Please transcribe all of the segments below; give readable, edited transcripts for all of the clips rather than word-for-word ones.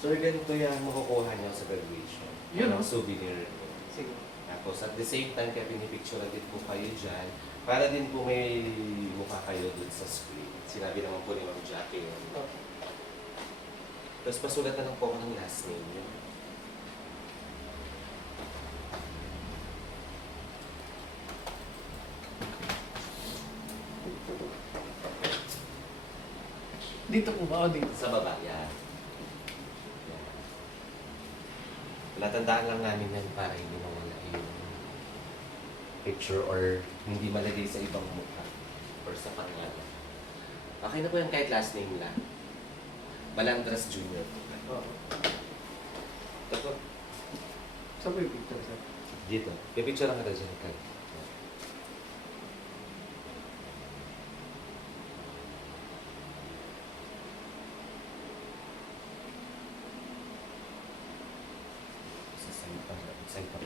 So, ganito yan makukuha niyo sa graduation. Yun, Ang no? souvenir. Sige. Tapos, at the same time, kaya pinipicture din po kayo dyan, para din po may mukha kayo dun sa screen. Sinabi naman po ni Ma'am Jackie yun. Okay. Tapos, pasulat na lang po ako ng last name niyo. Dito po ba o dito? Sa baba, yan. Yan. Palatandaan lang namin yan para hindi mawala yung picture or hindi malagay sa ibang mukha or sa pangalan. Okay na po yan kahit last name lang. Balandras Jr. Oo. Tapos, Saan po yung picture, sir? dito. Pipicture lang kita dyan. Kal. Sa side pa. Side pa.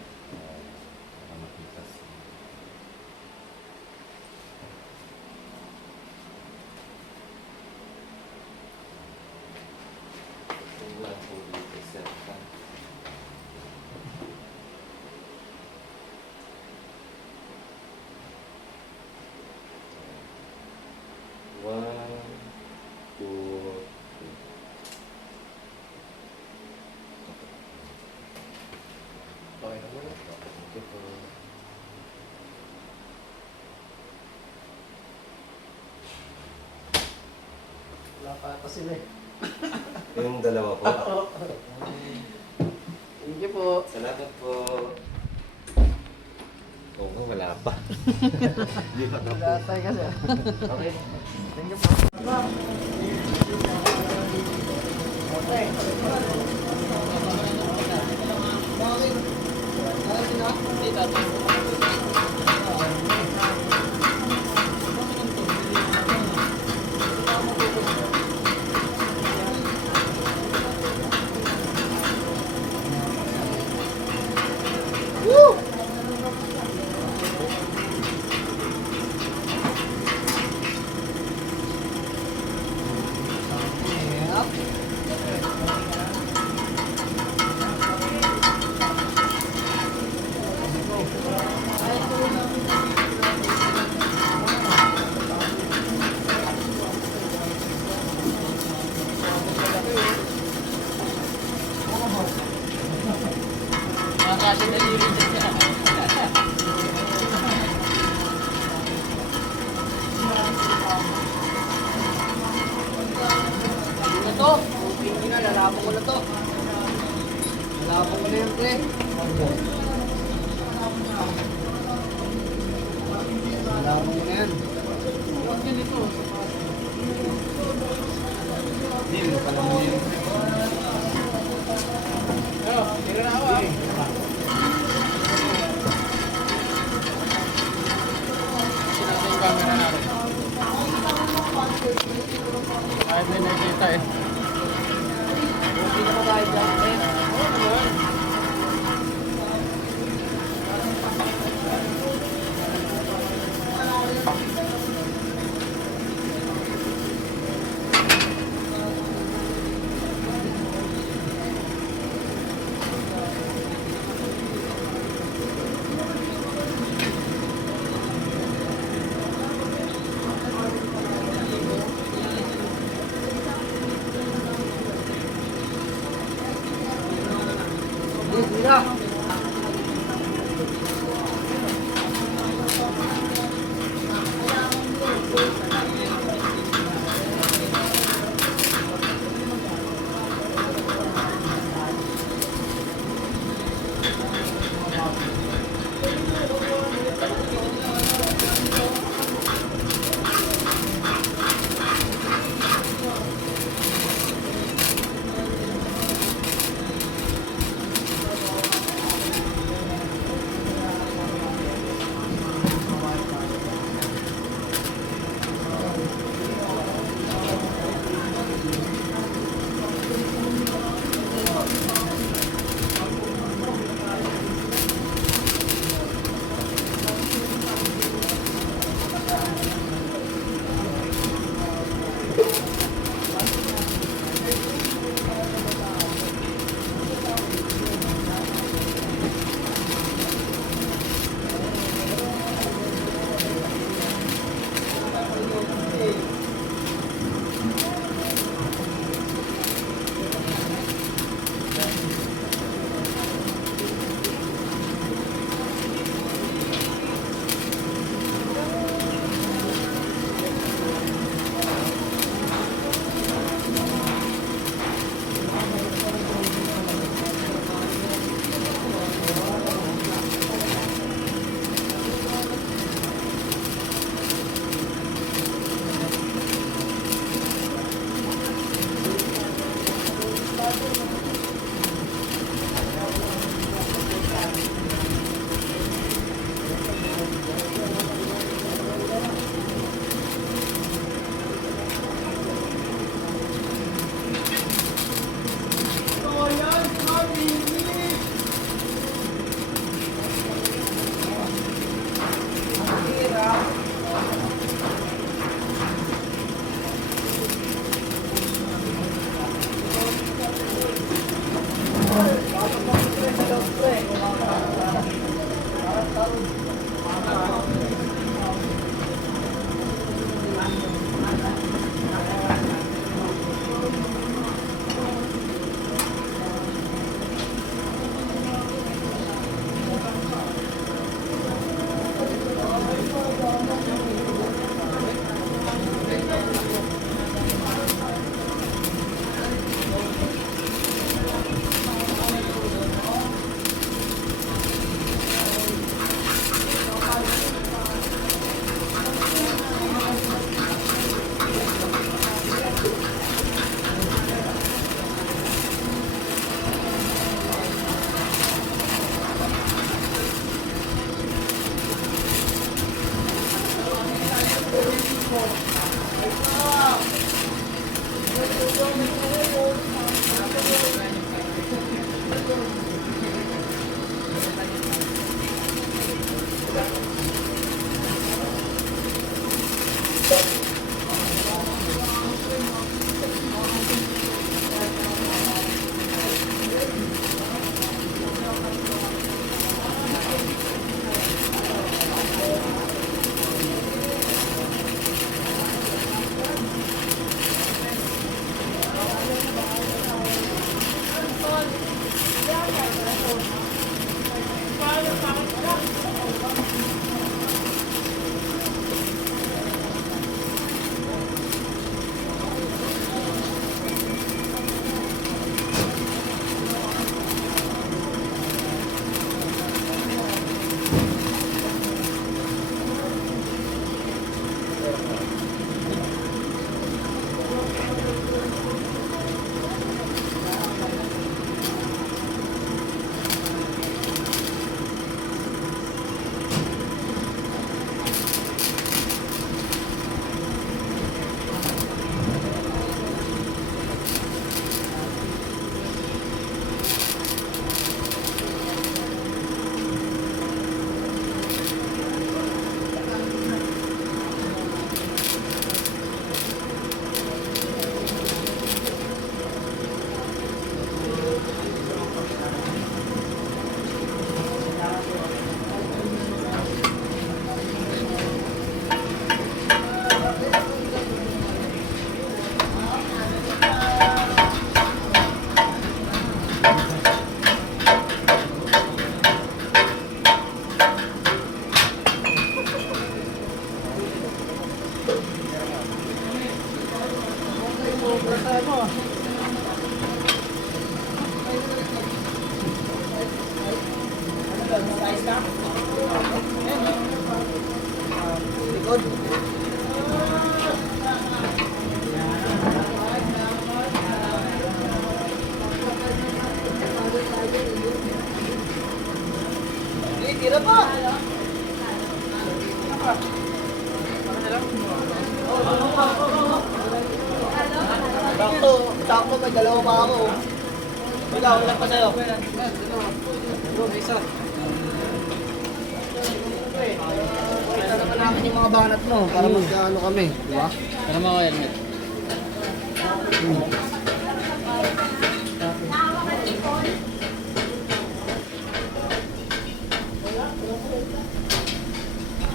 Para makita sa... Ito lang po dito, sir. One, two, three. Okay na muna. Thank you po. Wala pa ata sila eh. Yung dalawa po. Oo. Thank you po. Salamat po. Oo, nga, wala pa. Hindi pa Wala tayo kasi. Okay. Thank you po. Okay. Woo! Yep. Ito, hindi na, lalabang ko na to. Lalabang ko na yung pre. Lalabang ko na yan. Huwag yan ito. Hindi mo pala mo yan. Pero, tira na ako ah. Sinasa yung camera natin. Kahit may nakikita eh. Hindi na tayo dyan eh. Oo naman. Mira. Tira pa! Sakto, may dalawa pa ako. Wala pa sa'yo. Isa. Kita naman namin yung mga banat mo para magkaano kami, di ba? Ano mga helmet?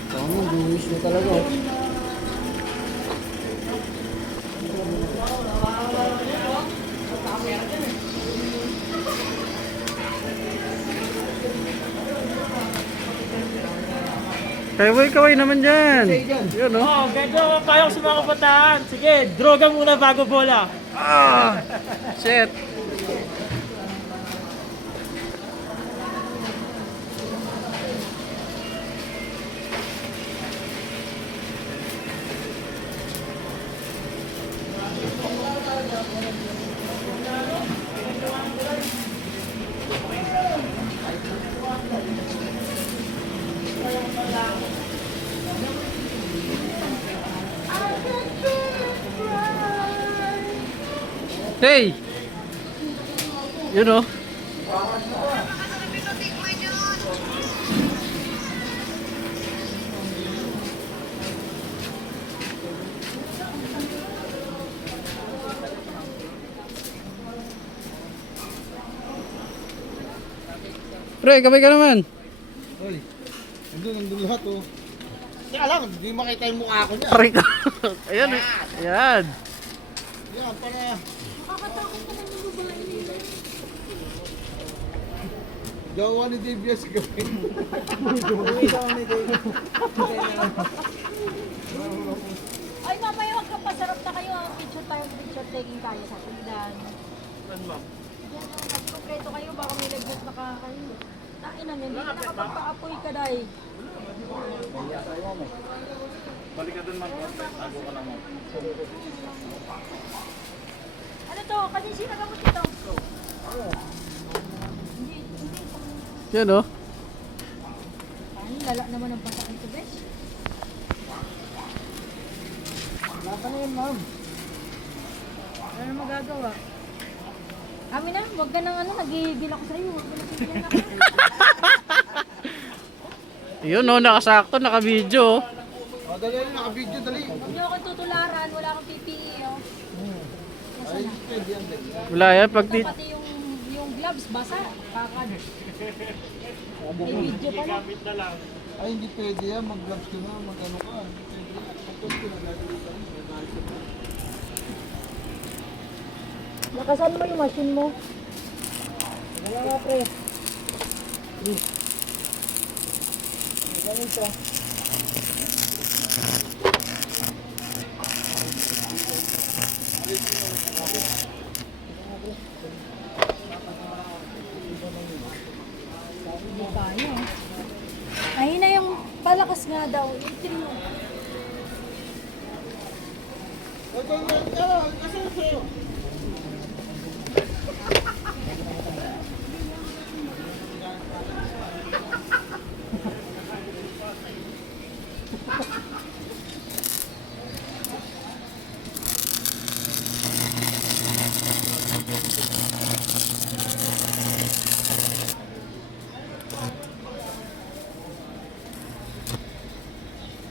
Tama, dumis mo talaga. Kaway naman dyan. Yun, no? Oh, medyo payong sa mga kabataan. Sige, droga muna bago bola. Ah! Shit. Hey! You know? Pre, kamay ka naman. Hoy, nandun lahat oh. Kaya lang, hindi makita yung mukha ko niya. Pre ka. Ayan eh. Ayan. Yan, para... Gawa ni DBS gawin. Gawa ni DBS. Ay, mamaya wag ka pasarap na kayo. Picture taking tayo sa tindahan. Ano ba? Yan, nagkompleto kayo. Baka may lagnat na kayo. Tain na yan. Hindi ka nakapagpaapoy ka dahil. Balik ka dun, ma'am. Tago ka lang mo. Ano to? Kasi sinagamot ito. Yan oh. Ay, lala naman ang pagkain ito, besh. Wala pa na yun, ma'am. Ano magagawa? Amin na, wag ka nang nagigil ako sa'yo. Wag ka nang sigilan ako. Yun oh, nakasakto, naka-video. Oh. O, dali, naka-video, dali. Huwag niyo akong tutularan, wala akong PPE, oh. Ay, pwede yan, dali. Wala yan, pag Ito pati yung gloves, basa. Kakad. May video pa lang. Ay, hindi pwede yan. Mag-gloves ka na, mag-ano ka. Hindi pwede. Mag-gloves ka na, gagawin ka rin. Lakasan mo yung machine mo. Wala nga, pre. Ganito. Hindi kaya. Ayun na yung palakas nga daw. Itin mo.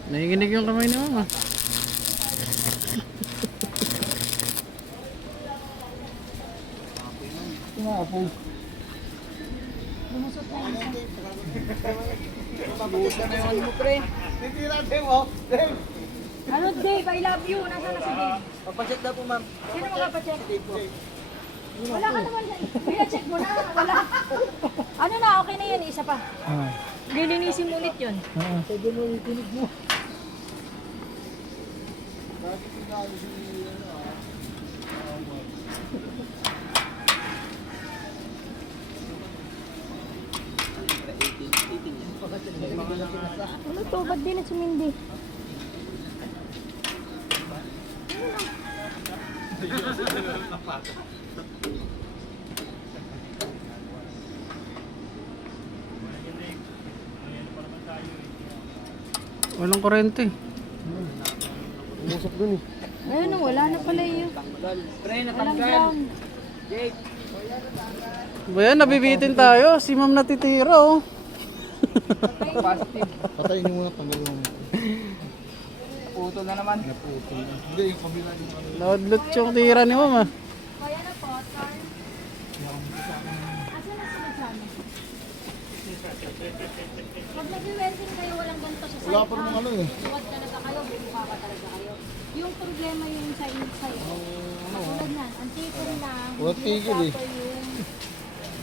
Nanginginig yung kamay ni mama. Lumusot na yung isa. Hindi natin mo. Dave. Ano, Dave? I love you. Nasaan na si Dave? Papacheck na po, ma'am. Sino magpapacheck? Wala ka naman. Pina-check mo na. Wala. Ano na, okay na yan. Isa pa. Lilinisin mo ulit yun. Pwede mo itinig mo. Bakit tinalo si Ano to? Ba't di na sumindi? Walang kurente. Ayun, wala na pala yun. Walang ground. Ba yan, nabibitin tayo. Si ma'am natitira oh. Patayin niyo muna pag gawin mo. Naputol na naman. Naputol na. Hindi, yung kabila yung ano. Naudlot yung tira ni mama. Kaya na po, tar. Asa na sila sa amin? Pag nag-welding kayo, walang ganito sa side. Wala pa namang ano eh. Suwad talaga kayo, bubuka ka talaga kayo. Yung problema yung sa inyo sa'yo. Katulad nan, ang tigil lang. Walang tigil eh.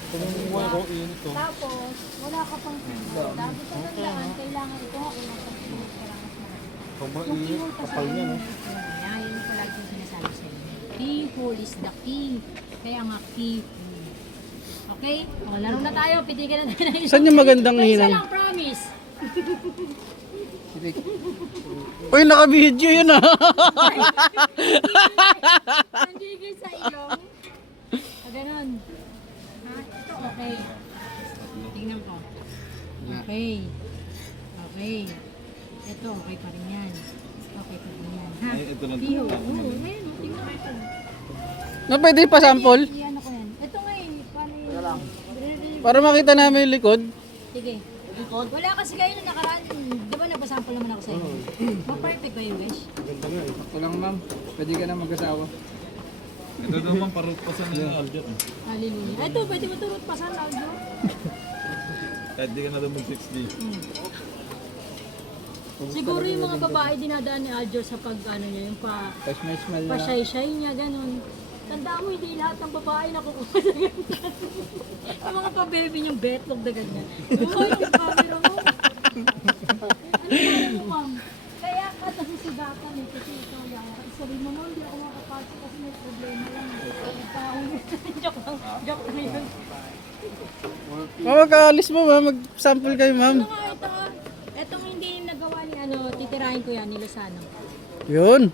Tapos yung Kung muna ko, init to. tapos, wala ka pang keyhole. Dapat sa tandaan, kailangan ito nga kung nasa keyhole ka lang. Sobrang Yung init. keyhole kasi Kapal niya, no? Yan, yun pala yung sinasabi sa inyo. Keyhole is the key. Kaya nga key. Okay? O, laro na tayo. Pitigan na tayo ng isang Saan yung magandang Isa hinang? lang, promise. Uy, naka-video yun ah. Nandigil sa ilong. Ganon. Ha? Ito okay. Tingnan ko. Okay. Okay. Ito okay pa rin yan. Okay pa rin yan. Ha? Ito lang. Oo, ayun. Tingnan ko ito. Na pwede pa sample? Ano ko yan? Ito nga eh. Paano yun? Para makita namin yung likod. Sige. Wala kasi kayo na nakaraan. Di ba napasample naman ako sa inyo? Ma-perfect ba yung wish? Ito lang, ma'am. Pwede ka na mag-asawa. Ito naman parutpasan ng Aljo. Hallelujah. Ito, pwede mo turot pa sa Aljo. Kahit di ka na daw mag-6D. Siguro yung mga babae dinadaan ni Aljo sa pag ano niya, yung Smile na. pa-shy-shy niya, ganun. Tandaan mo, hindi lahat ng babae nakukuha sa ganyan. Yung mga pa-baby niyong betlog na ganyan. Oo, yung camera mo. Ano mo, ma'am? Kaya ka nasisugatan eh, kasi ikaw lang. Sabi mo, no, hindi ako makapasok kasi may problema lang. Joke lang, joke lang yun. Mama, kaalis mo ba? Mag-sample kayo ma'am. Ito nga, ito. Itong hindi nagawa ni ano, titirahin ko yan, ni Lozano. Yun.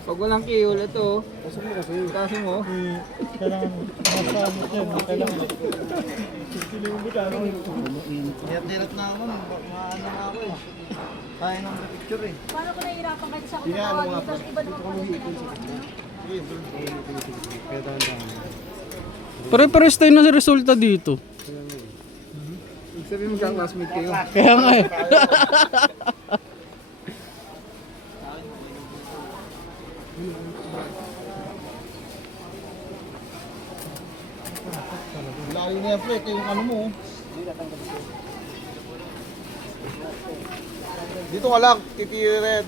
Pag walang keyhole, ito. Kasi mo. Dirat na ako. Maano na ako eh. Kaya ng picture eh. Paano ko nahihirapan kahit sa ako Kaya ano nga pa? Iba naman pala ginagawa. Pare-pares tayo na resulta dito. Sabi mo classmate kayo. Kaya nga eh. Lalo na yan, Fred. Yung ano mo. Dito ka lang, titired.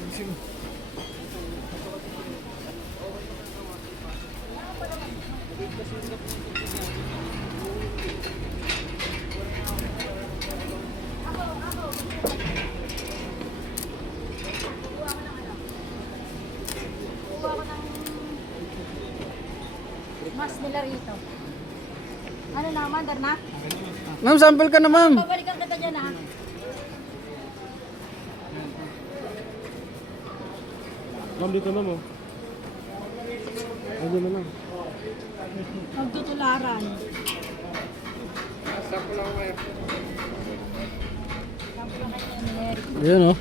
Mas nila rito. Ano na, mandar na? Ma'am, sample ka na ma'am. Babalikan kita dyan ha. Ma'am, dito na mo. Ano na lang. Magtutularan. Sample lang kayo. Ayan oh.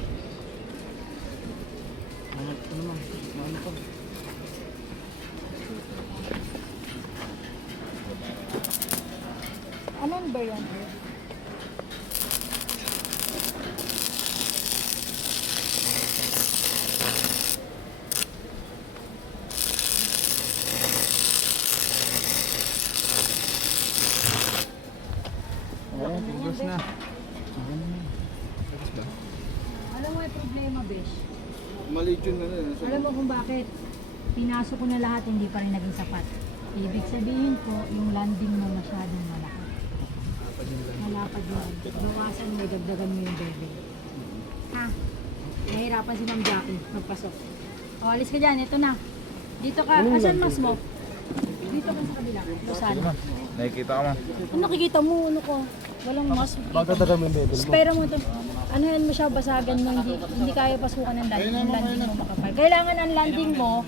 Ano ba yan? Fingers na. Alam mo yung problema, Besh. Maliit yun na rin. Alam mo kung bakit? Pinasok ko na lahat, hindi pa rin naging sapat. Ibig sabihin ko, yung landing mo masyadong malaki. Malapad yun. Bawasan mo, dagdagan mo yung bebe. Ha? Nahirapan si Ma'am Jackie magpasok. O, alis ka dyan. Ito na. Dito ka. Asan mas mo? Dito ka sa kabila. Lusan. Nakikita ka, ma'am. Ano nakikita mo? Ano ko? Walang mas. Magdadagan mo yung bebe mo. Espera mo to. Anuhan mo siya, basagan mo. Hindi kaya pasukan ng landing. Yung landing mo makapal. Kailangan ang landing mo,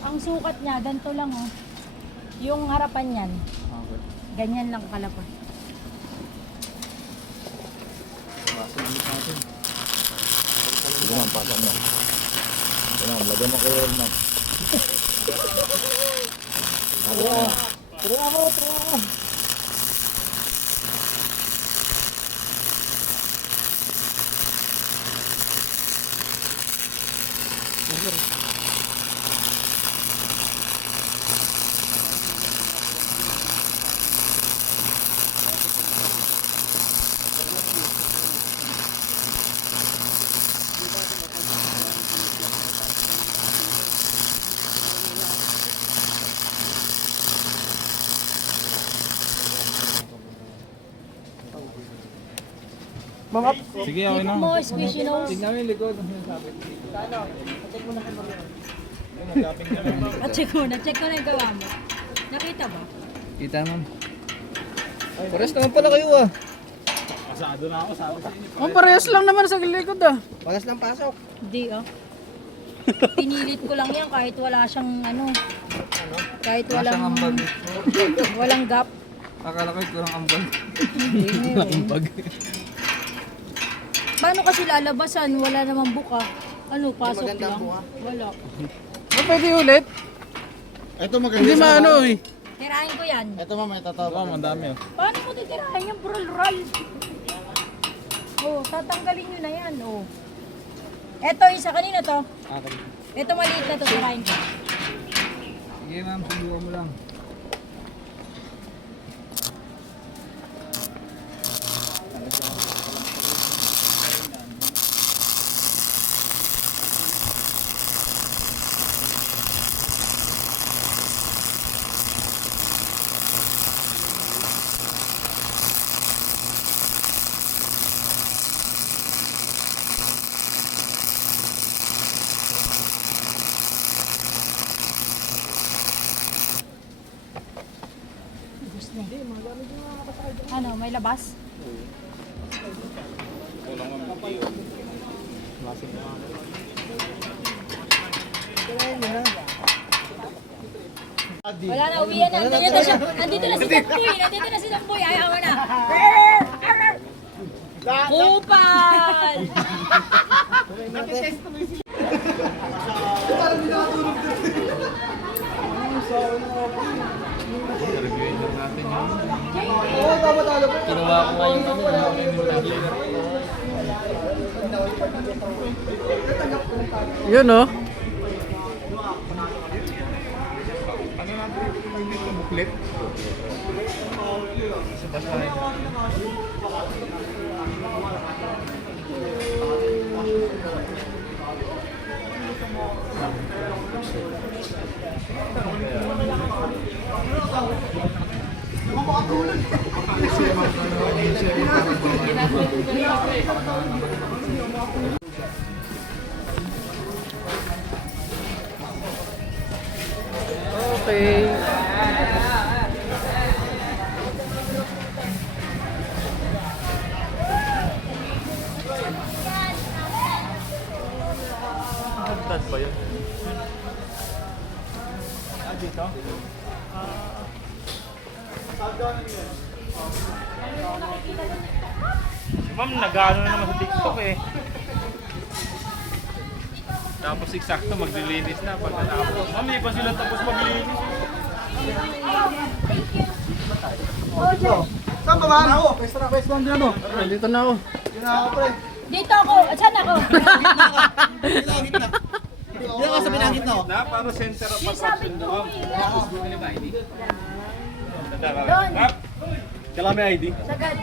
ang sukat niya, ganito lang oh. Yung harapan niyan. Ganyan lang kalapad. Sige, ma'am, pasok mo. Sige, ma'am, lagyan mo kayo, ma'am. Sige, okay na. Ikot mo, squishy nose. Tingnan mo yung likod. Check ko na yung gawa mo. Nakita ba? Kita ma'am. Pares naman pala kayo ah. Pasado na ako, sabi sa inyo. Oh, parehas lang naman sa likod ah. Palas ng pasok. Hindi oh. Pinilit ko lang yan kahit wala siyang ano. Kahit walang walang gap. Akala ko kurang ambal. Pag. Paano kasi lalabasan? Wala namang buka. Ano, pasok lang? Wala. Oh, pwede ulit? Ito maganda. Hindi maano eh. Tirahin ko yan. Ito ma'am, may tatawag. Ma'am, ang dami, oh. Paano mo titirahin yung roll-roll? Oh, tatanggalin nyo na yan. Oh. Eto, isa kanina to. Ito maliit na to, tirahin ko. Sige, ma'am, subukan mo lang. Ano, may labas? Wala na, uwian na. Nandito na siya. Nandito na si Tamboy. Nandito na si Tamboy. Ayaw mo na. Kupal! Reviewin lang natin yun. Kinuha ko nga yung Yun oh. Ano natin yung dito booklet? Sa basahin. Okay. Hagdan ba yun? Dito? Si ma'am nag-ano na naman sa TikTok eh. Tapos eksakto maglilinis na pagkatapos. Ma'am, hindi pa sila tapos maglinis. Saan ba ba? Ako, pwes lang din ano. Dito na ako. Dito ako. Saan ako? Hindi ako sa pinangit na ako. Na, para center of Yung sabi attraction. ko Doon. Kailangan may ID. Sagad.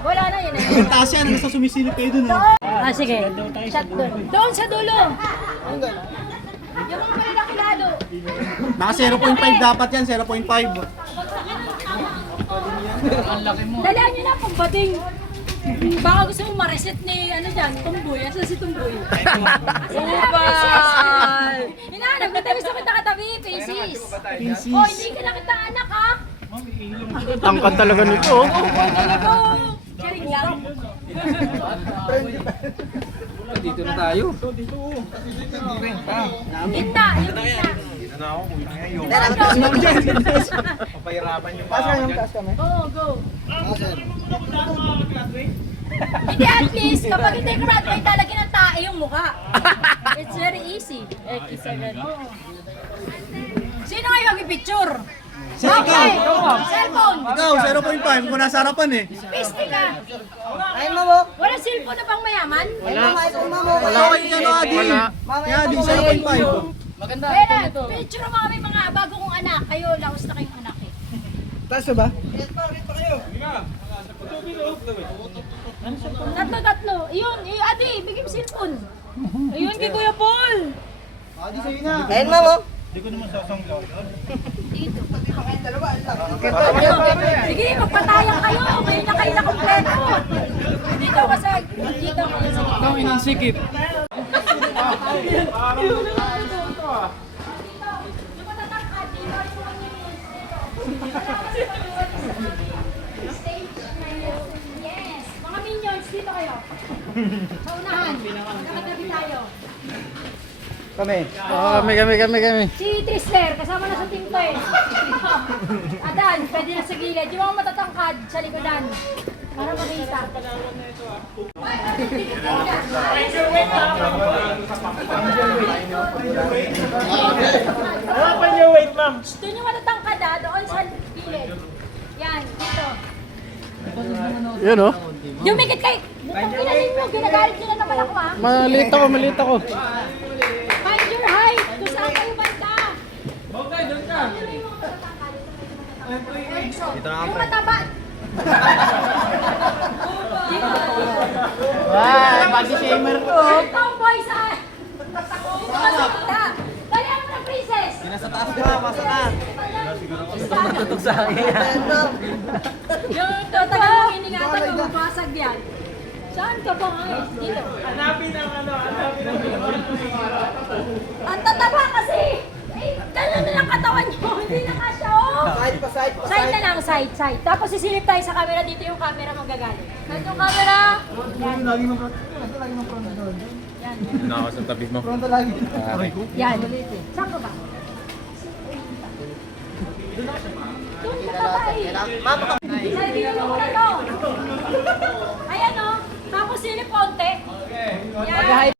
Wala na yun. Ang taas yan, nasa sumisilip kayo dun. Ah, sige. Shot doon. Doon sa dulo. Yung mga malalaki lalo. Naka 0.5 dapat yan, 0.5. Dalaan nyo na pagbating. Baka gusto mo ma-reset ni ano dyan, Tumboy. Asan si Tumboy? Upal! Hinahanap na tayo gusto kita katabi, Faces. Oh, hindi ka na kita anak ha? Tangkad talaga nito oh. Talaga. Sharing lang. Dito na tayo. Gitna, yung gitna. Na ako, ngayon. Papahirapan yung Taas kami, taas kami. Oo, go. Hindi, at least, kapag hindi graduate, talagyan ng tae yung mukha. It's very easy. X7. Sino kayo mag-picture? Okay. Cellphone. Ikaw, 0.5 kung nasa harapan eh. Piste ka. Ay, mamo. Wala cellphone na bang mayaman? Wala kayo yan, Adi. Kaya Adi, 0.5. Pera, picture mo kami mga bago kong anak. Kayo, laos na kayong anak eh. Taas ba? Tatlo. Iyon, Adi, bigyan mo cellphone. Ayun, kay Kuya Paul. Adi, sa'yo na. Ayun, mamo. Hindi ko naman sasanglaw. Dito. Sige, magpatayan kayo. Ngayon na kayo na kompleto. Dito ka sa... Dito ka sa... Ang inansikip. Yes! Mga minions, dito kayo. Sa unahan. Nakatabi tayo. Kami. Kami. Si Trisler, kasama na sa team ko eh. Adan, pwede na sa gilid. Yung mga matatangkad sa likodan. Para makita. Ano pa yung weight, ma'am? Doon yung matatangkad doon sa gilid. Yan, dito. Yun oh. Dumikit kay... Bukang kinanin mo, ginagalit nyo na naman ako ha. Maliit ako. Find your height! Kung saan kayo banda! Yung mataba! Wow, body shamer ko. Yung tomboy sa... Dito ka sa ganda! Dali ako na, princess! Nasa taas ka, masa ka. Tutug sa akin yan. Yung tatagal mong iningatan mo, mabasag yan. Saan ka ba nga? Dito. Hanapin ang Ang tataba kasi! Eh, ganun na lang katawan nyo. Hindi na kasya, oh! Side. Side na lang, side. Tapos sisilip tayo sa camera. Dito yung camera manggagaling. Saan yung camera? Yan. Lagi ng front. Lagi ng front doon. Yan. Na ako sa tabi mo. Front lagi. Yan. Saan ka ba? Doon ka tatay. Sabi mo muna to. Ayan, oh. Tapos silip konti. Yan.